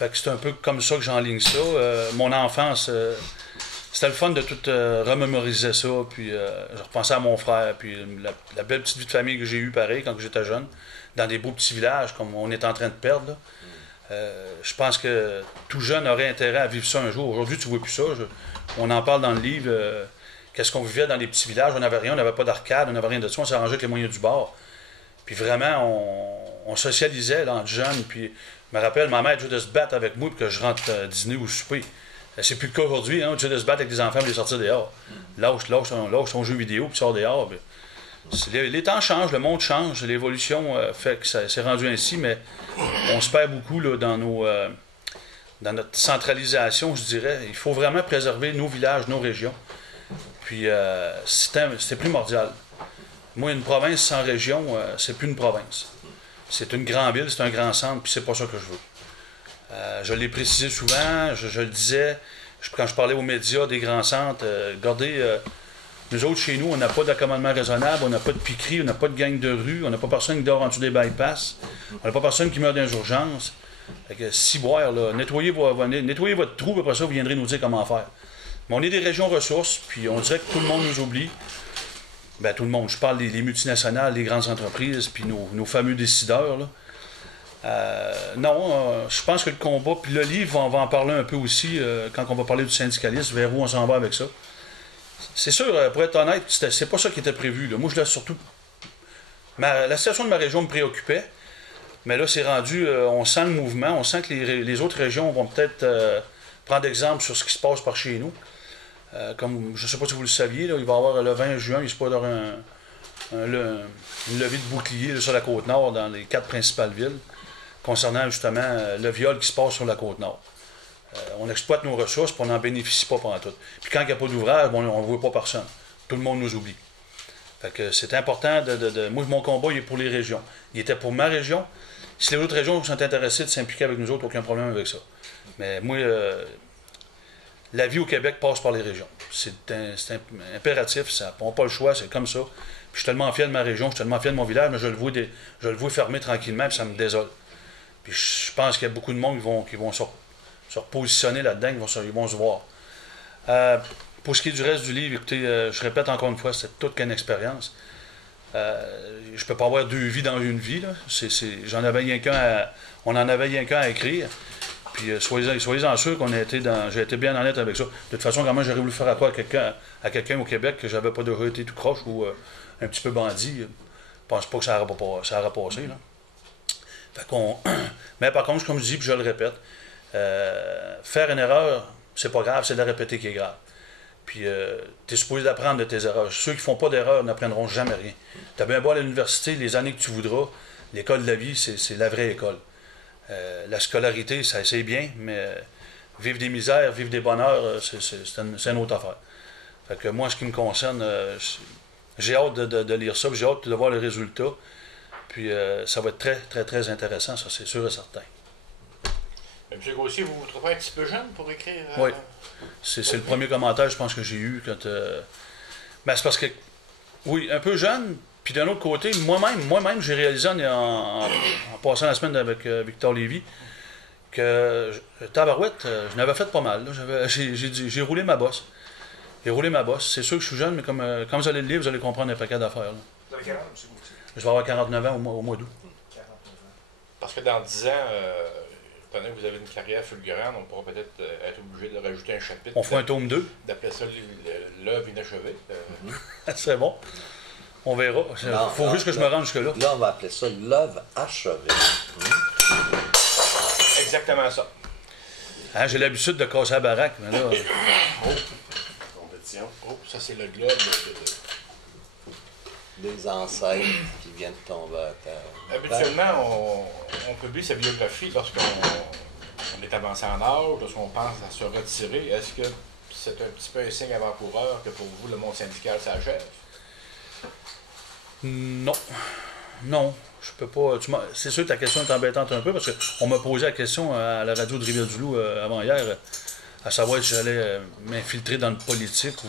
Fait que c'est un peu comme ça que j'enligne ça. Mon enfance, c'était le fun de tout remémoriser ça. Puis je repensais à mon frère, puis la belle petite vie de famille que j'ai eue pareil quand j'étais jeune, dans des beaux petits villages comme on est en train de perdre. Là. Je pense que tout jeune aurait intérêt à vivre ça un jour. Aujourd'hui, tu vois plus ça. On en parle dans le livre. Qu'est-ce qu'on vivait dans les petits villages? On n'avait rien, on n'avait pas d'arcade, on n'avait rien de ça. On s'arrangeait avec les moyens du bord. Puis vraiment, on socialisait là, entre jeunes. Puis je me rappelle, ma mère jouait de se battre avec moi pour que je rentre dîner ou souper. C'est plus le cas aujourd'hui. Hein? Tu jouais de se battre avec des enfants pour les sortir dehors. Lâche ton jeu vidéo puis sors dehors. Puis les temps changent, le monde change. L'évolution fait que ça s'est rendu ainsi, mais on se perd beaucoup là, dans notre centralisation, je dirais. Il faut vraiment préserver nos villages, nos régions. Puis c'était primordial. Moi, une province sans région, c'est plus une province. C'est une grande ville, c'est un grand centre, puis c'est pas ça que je veux. Je l'ai précisé souvent, je le disais, quand je parlais aux médias des grands centres, regardez, nous autres, chez nous, on n'a pas d'accommodement raisonnable, on n'a pas de piquerie, on n'a pas de gang de rue, on n'a pas personne qui dort en dessous des bypass, on n'a pas personne qui meurt dans les urgences. Fait que, si boire, là, nettoyez votre trou, puis après ça, vous viendrez nous dire comment faire. Mais on est des régions ressources, puis on dirait que tout le monde nous oublie. Ben, tout le monde. Je parle des multinationales, des grandes entreprises, puis nos fameux décideurs. Là. Non, je pense que le combat, puis le livre, on va en parler un peu aussi, quand on va parler du syndicalisme, vers où on s'en va avec ça. C'est sûr, pour être honnête, c'est pas ça qui était prévu. Là. Moi, je l'ai surtout... La situation de ma région me préoccupait, mais là, c'est rendu... on sent le mouvement, on sent que les autres régions vont peut-être prendre exemple sur ce qui se passe par chez nous. Comme, je ne sais pas si vous le saviez, là, il va y avoir le 20 juin, il se passe une levée de bouclier là, sur la Côte-Nord, dans les 4 principales villes, concernant justement le viol qui se passe sur la Côte-Nord. On exploite nos ressources, puis on n'en bénéficie pas pendant tout. Puis quand il n'y a pas d'ouvrage, on ne voit pas personne. Tout le monde nous oublie. Fait que c'est important Moi, mon combat, il est pour les régions. Il était pour ma région. Si les autres régions sont intéressées de s'impliquer avec nous autres, aucun problème avec ça. Mais moi... la vie au Québec passe par les régions. C'est impératif, on n'a pas le choix, c'est comme ça. Puis je suis tellement fier de ma région, je suis tellement fier de mon village, mais je le vois fermer tranquillement, puis ça me désole. Puis je pense qu'il y a beaucoup de monde qui vont se repositionner là-dedans, ils vont se voir. Pour ce qui est du reste du livre, écoutez, je répète encore une fois, c'est toute qu'une expérience. Je peux pas avoir 2 vies dans une vie. Là. On en avait rien qu'un à écrire. Puis soyez-en sûrs j'ai été bien honnête avec ça. De toute façon, quand même, j'aurais voulu faire à quoi à quelqu'un au Québec que j'avais pas déjà été tout croche ou un petit peu bandit. Je pense pas que ça aurait passé. Là. Fait mais par contre, comme je dis, puis je le répète, faire une erreur, c'est pas grave, c'est de la répéter qui est grave. Puis tu es supposé d'apprendre de tes erreurs. Ceux qui font pas d'erreurs n'apprendront jamais rien. Tu as bien beau à l'université, les années que tu voudras, l'école de la vie, c'est la vraie école. La scolarité, ça c'est bien, mais vivre des misères, vivre des bonheurs, c'est une autre affaire. Fait que moi, en ce qui me concerne, j'ai hâte de lire ça, j'ai hâte de voir le résultat. Puis ça va être très, très, très intéressant, ça, c'est sûr et certain. M. Gauthier, vous vous trouvez un petit peu jeune pour écrire? Oui. C'est le premier commentaire, je pense, que j'ai eu quand... Ben, c'est parce que, oui, un peu jeune, puis d'un autre côté, moi-même, j'ai réalisé en passant la semaine avec Victor Lévy que tabarouette, je n'avais fait pas mal. J'ai roulé ma bosse. J'ai roulé ma bosse. C'est sûr que je suis jeune, mais quand vous allez le lire, vous allez comprendre un paquet d'affaires. Vous avez quel âge, M. Gauthier? Je vais avoir 49 ans au mois d'août. 49 ans. Parce que dans 10 ans, étant donné que vous avez une carrière fulgurante, on pourra peut-être être obligé de rajouter un chapitre. On fait un tome 2. D'appeler ça l'œuvre inachevée. C'est bon. On verra. Il faut juste que je me rende jusque-là. Là, on va appeler ça l'œuvre achevée. Exactement ça. Hein, j'ai l'habitude de casser la baraque, mais là... Compétition. Oh, ça c'est le globe. Des ancêtres qui viennent de tomber à terre. Habituellement, on publie sa biographie lorsqu'on est avancé en âge, lorsqu'on pense à se retirer. Est-ce que c'est un petit peu un signe avant-coureur que pour vous, le monde syndical s'achève? Non. Non. Je peux pas. C'est sûr que ta question est embêtante un peu parce qu'on m'a posé la question à la radio de Rivière-du-Loup avant hier, à savoir si j'allais m'infiltrer dans le politique ou.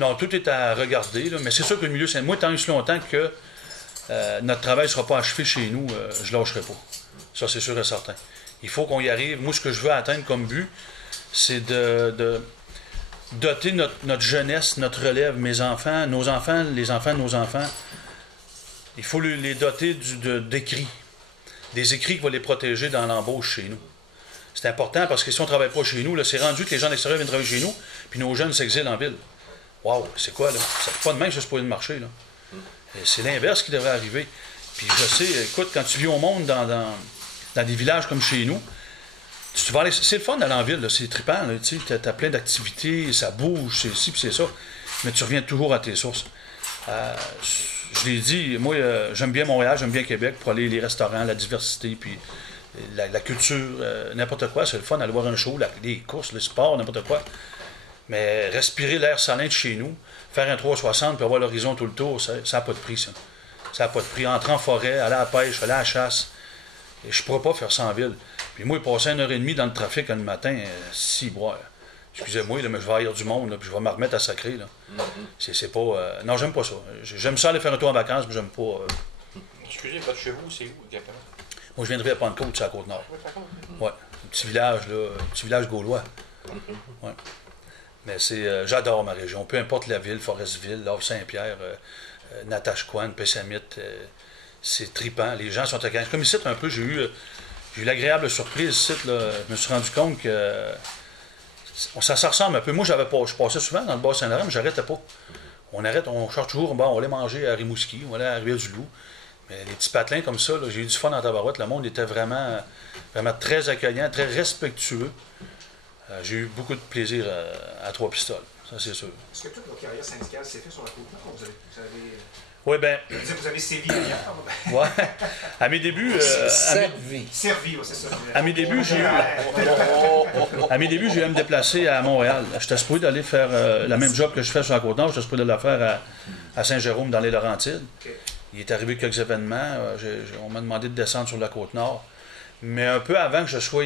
Non, tout est à regarder, là, mais c'est sûr que le milieu, moi, tant et si longtemps que notre travail ne sera pas achevé chez nous, je ne lâcherai pas. Ça, c'est sûr et certain. Il faut qu'on y arrive. Moi, ce que je veux atteindre comme but, c'est de doter notre jeunesse, notre relève, mes enfants, nos enfants, les enfants de nos enfants. Il faut les doter d'écrits. Des écrits qui vont les protéger dans l'embauche chez nous. C'est important parce que si on ne travaille pas chez nous, c'est rendu que les gens de l'extérieur viennent travailler chez nous, puis nos jeunes s'exilent en ville. Wow, c'est quoi, là? C'est pas de même que ça se pourrait marcher, là. C'est l'inverse qui devrait arriver. Puis je sais, écoute, quand tu vis au monde dans des villages comme chez nous, c'est le fun d'aller en ville, c'est trippant, tu as plein d'activités, ça bouge, c'est ci, puis c'est ça. Mais tu reviens toujours à tes sources. Je l'ai dit, moi, j'aime bien Montréal, j'aime bien Québec pour aller les restaurants, la diversité, puis la culture, n'importe quoi. C'est le fun d'aller voir un show, les courses, le sport, n'importe quoi. Mais respirer l'air salin de chez nous, faire un 360 puis avoir l'horizon tout le tour, ça n'a pas de prix, ça. Ça n'a pas de prix. Entrer en forêt, aller à la pêche, aller à la chasse. Et je ne pourrais pas faire ça en ville. Puis moi, passer 1h30 dans le trafic le matin, excusez-moi, mais je vais haïr du monde, là, puis je vais me remettre à sacrer. Là. C'est pas... non, j'aime pas ça. J'aime ça aller faire un tour en vacances, mais j'aime pas... Excusez, votre chez vous, c'est où exactement? Moi, je viens de Rive-à-Pentecôte, c'est à Côte-Nord. Ouais, un petit village, là, un petit village gaulois. Ouais. Mais j'adore ma région, peu importe la ville, Forestville, Havre-Saint-Pierre, Natashquan, Pessamit, c'est trippant, les gens sont accueillants. Comme ici, un peu, j'ai eu l'agréable surprise ici, là, je me suis rendu compte que ça ressemble un peu. Moi, je passais souvent dans le Bas-Saint-Laurent, mais j'arrêtais pas. On cherche toujours, bon, on allait manger à Rimouski, on allait à Rivière-du-Loup. Mais les petits patelins comme ça, j'ai eu du fun en tabarouette, le monde était vraiment, vraiment très accueillant, très respectueux. J'ai eu beaucoup de plaisir à Trois-Pistoles, ça c'est sûr. Est-ce que toute votre carrière syndicale s'est faite sur la Côte-Nord? Oui, bien. Vous avez sévi ailleurs? Oui. À mes débuts. Servi, c'est ça. À mes débuts, j'ai eu à me déplacer à Montréal. J'étais supposé d'aller faire le même job que je fais sur la Côte-Nord, j'étais supposé de le faire à Saint-Jérôme, dans les Laurentides. Okay. Il est arrivé quelques événements. On m'a demandé de descendre sur la Côte-Nord. Mais un peu avant que je sois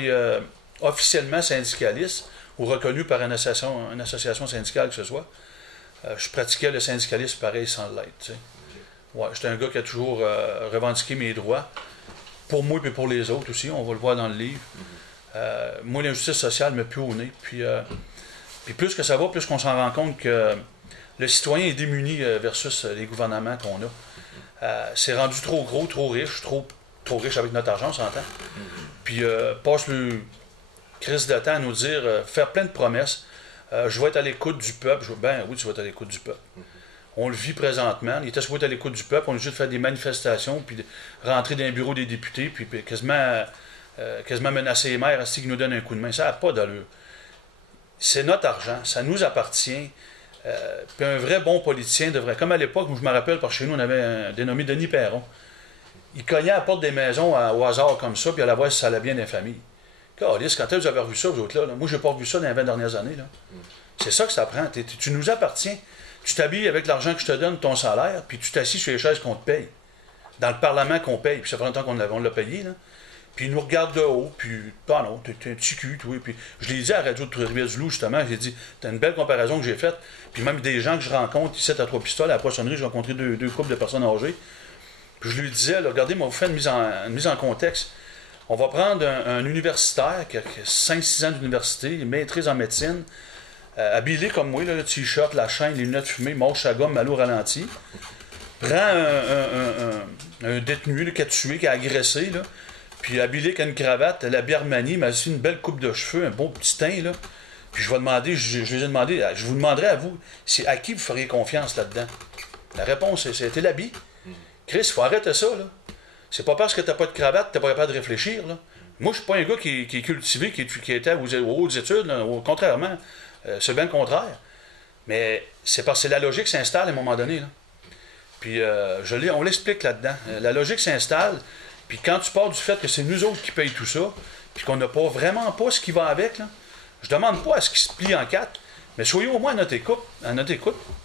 officiellement syndicaliste ou reconnu par une association syndicale que ce soit, je pratiquais le syndicalisme pareil sans l'être. Tu sais. Ouais, j'étais un gars qui a toujours revendiqué mes droits, pour moi et pour les autres aussi, on va le voir dans le livre. Moi, l'injustice sociale me pue au nez. Puis plus que ça va, plus qu'on s'en rend compte que le citoyen est démuni versus les gouvernements qu'on a. C'est rendu trop gros, trop riche, trop riche avec notre argent, on s'entend. Puis passe le crise de temps à nous dire, faire plein de promesses. Je vais être à l'écoute du peuple. Ben oui, tu vas être à l'écoute du peuple. On le vit présentement. Il était supposé être à l'écoute du peuple. On est juste faire des manifestations, puis rentrer dans les bureaux des députés, puis quasiment menacer les maires ainsi qu'ils nous donnent un coup de main. Ça n'a pas d'allure. C'est notre argent. Ça nous appartient. Puis un vrai bon politicien devrait... Comme à l'époque, où je me rappelle, par chez nous, on avait un dénommé Denis Perron. Il cognait à la porte des maisons au hasard comme ça, puis à la voir si ça allait bien dans les familles. Calice, quand vous avez revu ça, vous autres là? Moi, je n'ai pas revu ça dans les 20 dernières années. Là. C'est ça que ça prend. Tu nous appartiens. Tu t'habilles avec l'argent que je te donne, ton salaire, puis tu t'assis sur les chaises qu'on te paye. Dans le Parlement qu'on paye, puis ça fait longtemps qu'on l'a payé, là. Puis ils nous regardent de haut, puis ah non, t'es un petit cul, toi. Puis je l'ai dit à la radio de Rivière-du-Loup, justement, j'ai dit, t'as une belle comparaison que j'ai faite. Puis même des gens que je rencontre ici à Trois-Pistoles, à la poissonnerie, j'ai rencontré deux couples de personnes âgées. Puis je lui disais, là, regardez, moi, vous faites une mise en contexte. On va prendre un universitaire qui a 5-6 ans d'université, maîtrise en médecine, habillé comme moi, là, le t-shirt, la chaîne, les lunettes fumées, manche à gomme, mal au ralenti. Prend un détenu là, qui a tué, qui a agressé, là, puis habillé avec une cravate, la Birmanie, m'a aussi une belle coupe de cheveux, un bon petit teint, là. Puis je vais demander, je les ai demandé, je vous demanderai à vous, c'est à qui vous feriez confiance là-dedans? La réponse, c'était l'habit. Chris, il faut arrêter ça, là. C'est pas parce que t'as pas de cravate que t'es pas capable de réfléchir, là. Moi, je suis pas un gars qui est cultivé, qui était aux hautes études, là. Contrairement, c'est bien le contraire. Mais c'est parce que la logique s'installe à un moment donné, là. Puis on l'explique là-dedans. La logique s'installe, puis quand tu pars du fait que c'est nous autres qui payent tout ça, puis qu'on n'a pas vraiment pas ce qui va avec, là, je demande pas à ce qu'il se plie en quatre, mais soyez au moins à notre écoute,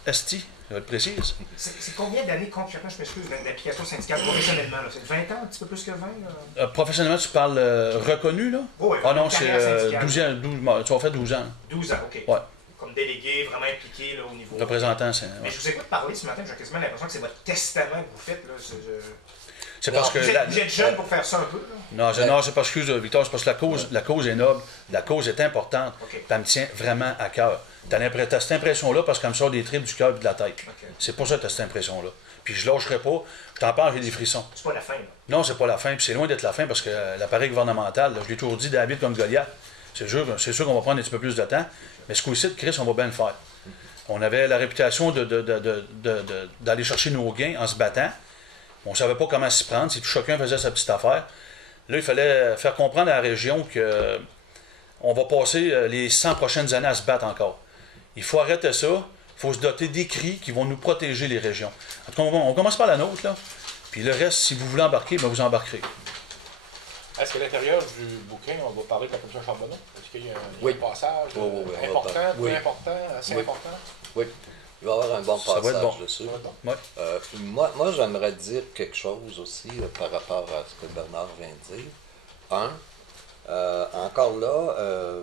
esti, je le précise. C'est combien d'années concrètement, je m'excuse, d'application syndicale professionnellement? C'est 20 ans, un petit peu plus que 20? Là? Professionnellement, tu parles reconnu, là? Oh, oui, ah non, c'est 12 ans, tu vas faire 12 ans. 12 ans, OK. Ouais. Comme délégué, vraiment impliqué là, au niveau... Représentant, c'est... Mais je vous écoute parler ce matin, j'ai quasiment l'impression que c'est votre testament que vous faites. Là, C'est Non. parce que... Vous êtes jeune pour faire ça un peu, là? Non, c'est parce que, Victor, c'est parce que la cause est noble, la cause est importante, OK. puis elle me tient vraiment à cœur. T'as cette impression-là parce qu'elle me sort des tripes du cœur et de la tête. OK. C'est pour ça que t'as cette impression-là. Puis je lâcherai pas. Je t'en parle, j'ai des frissons. C'est pas la fin, là. Non, c'est pas la fin, puis c'est loin d'être la fin parce que l'appareil gouvernemental, là, je l'ai toujours dit, David comme Goliath, c'est sûr qu'on va prendre un petit peu plus de temps, mais ce coup-ci, Chris, on va bien le faire. On avait la réputation d'aller chercher nos gains en se battant. On ne savait pas comment s'y prendre, si tout chacun faisait sa petite affaire. Là, il fallait faire comprendre à la région que on va passer les 100 prochaines années à se battre encore. Il faut arrêter ça. Il faut se doter d'écrits qui vont nous protéger les régions. En tout cas, on commence par la nôtre, là. Puis le reste, si vous voulez embarquer, ben vous embarquerez. Est-ce qu'à l'intérieur du bouquin, on va parler de la commission Charbonneau? Est-ce qu'il y a Oui. un passage Oui, on va important, parler. peu Oui. important, assez Oui. important? Oui, il va y avoir un bon Ça va être passage bon. dessus. Ça va être bon? Ouais. Puis moi j'aimerais dire quelque chose aussi par rapport à ce que Bernard vient de dire. Encore là,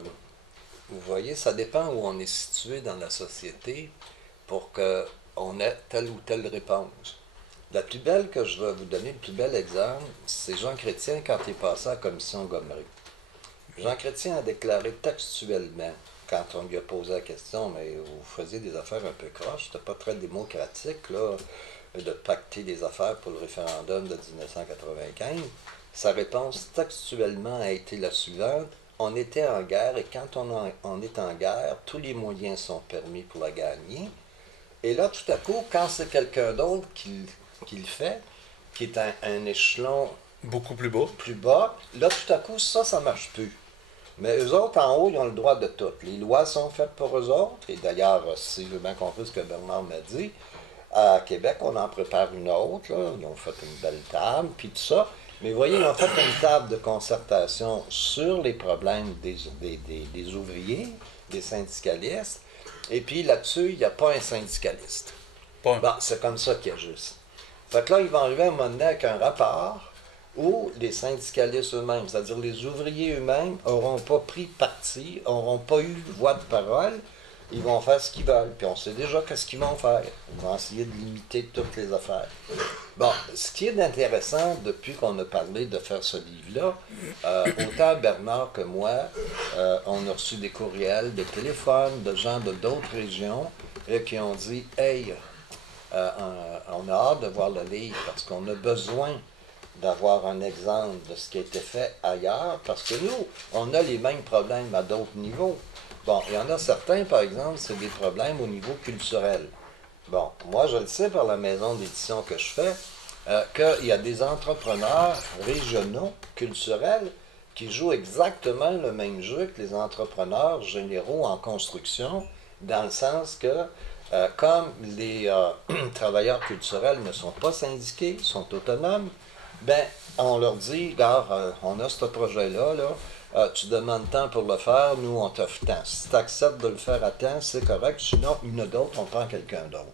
vous voyez, ça dépend où on est situé dans la société pour qu'on ait telle ou telle réponse. La plus belle que je vais vous donner, le plus bel exemple, c'est Jean Chrétien quand il est passé à la commission Gomery. Jean Chrétien a déclaré textuellement, quand on lui a posé la question, mais vous faisiez des affaires un peu croches, c'était pas très démocratique, là, de pacter des affaires pour le référendum de 1995. Sa réponse textuellement a été la suivante: on était en guerre et quand on est en guerre, tous les moyens sont permis pour la gagner. Et là, tout à coup, quand c'est quelqu'un d'autre qui le fait, qui est un échelon Beaucoup plus beau. plus bas, là, tout à coup, ça marche plus. Mais eux autres, en haut, ils ont le droit de tout. Les lois sont faites pour eux autres. Et d'ailleurs, si j'ai bien compris ce que Bernard m'a dit, à Québec, on en prépare une autre. Là. Ils ont fait une belle table, puis tout ça. Mais vous voyez, ils ont fait une table de concertation sur les problèmes des ouvriers, des syndicalistes. Et puis là-dessus, il n'y a pas un syndicaliste. Bon. Bon, c'est comme ça qu'il y a juste. Fait que là, ils vont arriver à un moment donné avec un rapport où les syndicalistes eux-mêmes, c'est-à-dire les ouvriers eux-mêmes, n'auront pas pris parti, n'auront pas eu voix de parole, ils vont faire ce qu'ils veulent. Puis on sait déjà qu'est-ce qu'ils vont faire. Ils vont essayer de limiter toutes les affaires. Bon, ce qui est intéressant depuis qu'on a parlé de faire ce livre-là, autant Bernard que moi, on a reçu des courriels, des téléphones de gens de d'autres régions qui ont dit « Hey, on a hâte de voir le livre parce qu'on a besoin d'avoir un exemple de ce qui a été fait ailleurs, parce que nous, on a les mêmes problèmes à d'autres niveaux. Bon, il y en a certains, par exemple, c'est des problèmes au niveau culturel. Bon, moi, je le sais par la maison d'édition que je fais, qu'il y a des entrepreneurs régionaux, culturels, qui jouent exactement le même jeu que les entrepreneurs généraux en construction, dans le sens que comme les travailleurs culturels ne sont pas syndiqués, sont autonomes, ben on leur dit, regarde, on a ce projet-là, tu demandes tant pour le faire, nous on t'offre tant. Si tu acceptes de le faire à temps, c'est correct, sinon, une d'autre, on prend quelqu'un d'autre.